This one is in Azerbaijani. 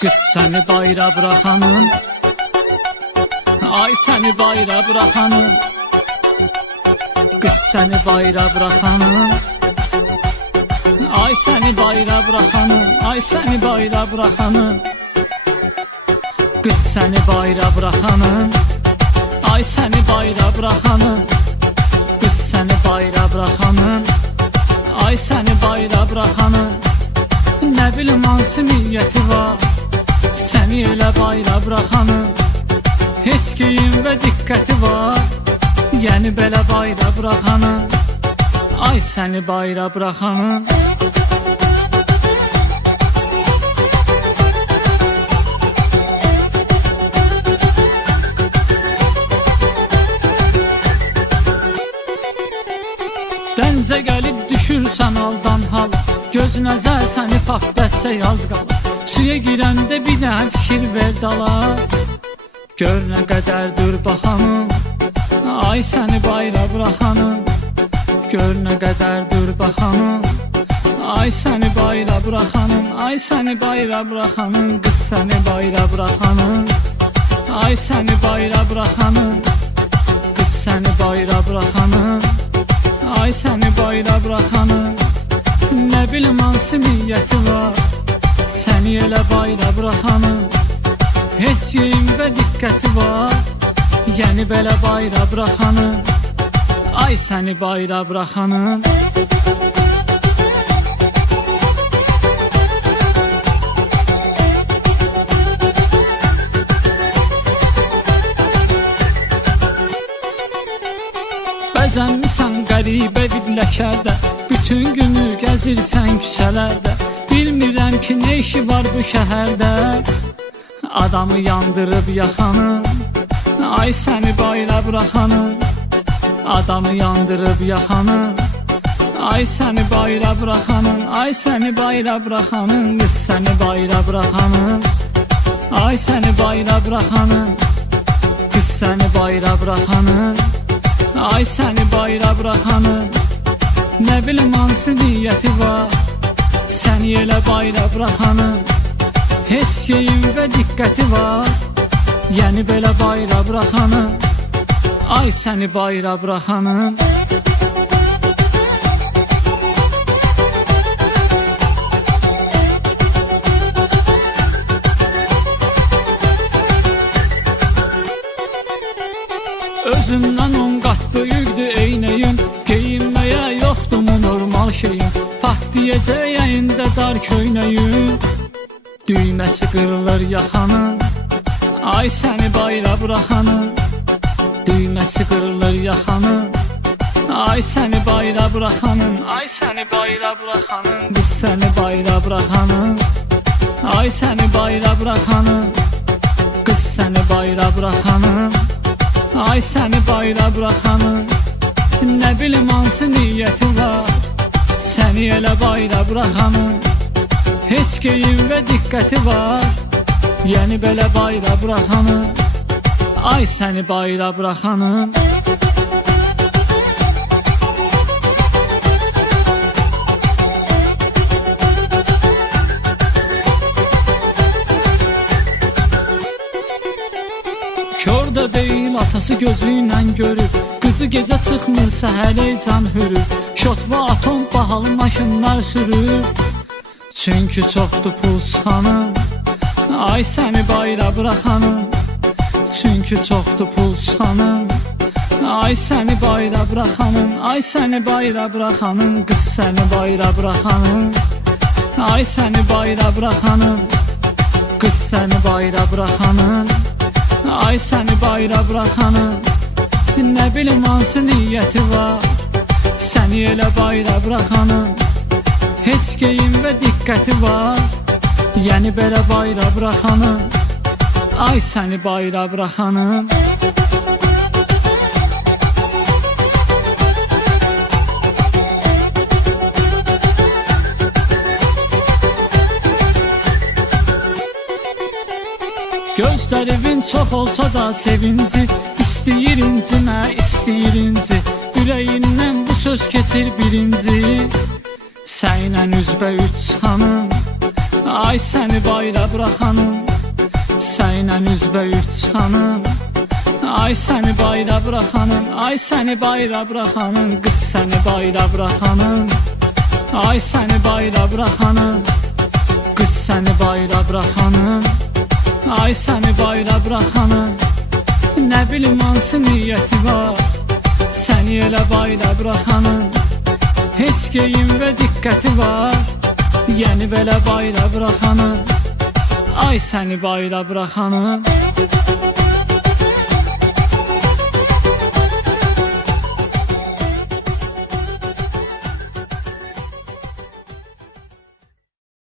Qız səni bayra buraxanım, ay səni bayra buraxanım. Qız səni bayra buraxanım, ay səni bayra buraxanım, ay səni bayra buraxanım. Qız səni bayra buraxanım, ay səni bayra buraxanım. Qız səni bayra buraxanım, ay səni bayra buraxanım. Nə bilim hansı niyyəti var səni elə bayra buraxanım. Heç geyim və diqqəti var, yəni belə bayra buraxanım. Ay səni bayra buraxanım. Dənizə gəlib düşürsən aldan hal, göz nəzər səni partətsə yaz qalır. Suya girəndə bir dənə fikir ver dala, gör nə qədərdir baxanım. Ay səni bayra buraxanım, gör nə qədərdir baxanım. Ay səni bayra buraxanım, ay səni bayra buraxanım. Qız səni bayra buraxanım, ay səni bayra buraxanım. Qız səni bayra buraxanım, ay səni bayra buraxanım. Nə bilim hansı niyyəti var səni elə bayra buraxanım. Heç geyim və diqqəti var, yəni belə bayra buraxanım. Ay səni bayra buraxanım. Bəzənmisən qəribə bir ləkədə, bütün günü gəzirsən küçələrdə. Bilmirəm ki nə işi var bu şəhərdə, adamı yandırıb yaxanım. Ay səni bayra buraxanım, adamı yandırıb yaxanım. Ay səni bayra buraxanım, ay səni bayra buraxanım. Qız səni bayra buraxanım, ay səni bayra buraxanım. Qız səni bayra buraxanım, ay səni bayra buraxanım. Nə bilim hansı niyyəti var səni elə bayra buraxanım. Heç geyim və diqqəti var, yəni belə bayra buraxanım. Ay səni bayra buraxanım. Özündən 10 qat böyükdür eynəyim, geyinməyə yoxdur mu normal şeyim. Partiyəcək əyində dar köynəyim, düyməsi qırılır yaxanım. Ay səni bayra buraxanım, düyməsi qırılır yaxanım. Ay səni bayra buraxanım, ay səni bayra buraxanım. Qız səni bayra buraxanım, ay səni bayra buraxanım. Qız səni bayra buraxanım, ay səni bayra buraxanım. Nə bilim hansı niyyəti var səni elə bayra buraxanım. Heç geyim və diqqəti var, yəni belə bayra buraxanım. Ay səni bayra buraxanım. Kör də deyil atası gözü ilə görür, qızı gecə çıxmır səhər can hürür. Şot və atom bahalı maşınlar sürür, çünki çoxdur pul sıxanım. Ay səni bayra buraxanım, çünki çoxdur pul sıxanım. Ay səni bayra buraxanım, ay səni bayra buraxanım. Qız səni bayra buraxanım, ay səni bayra buraxanım. Qız səni bayra buraxanım, ay səni bayra buraxanım. Nə bilim hansı niyyəti var səni elə bayra buraxanım. Heç geyim və diqqəti var, yəni belə bayra buraxanım. Ay səni bayra buraxanım. Gözlərivin çox olsa da sevinci, İstəyir incimə, istəyir inci. Ürəyindən bu söz keçir birinci, Sənlə üzbə üç xanım, Ay səni bayra buraxanım, sənlə üzbəüz çıxanım. Ay səni bayra buraxanım, ay səni bayra buraxanım, qız səni bayra buraxanım. Ay səni bayra buraxanım, qız səni bayra buraxanım. Ay səni bayra buraxanım, nə bilim hansı niyyəti var, səni elə bayra buraxanım. Heç geyim və diqqəti var, yəni belə bayra buraxanım. Ay səni bayra buraxanım.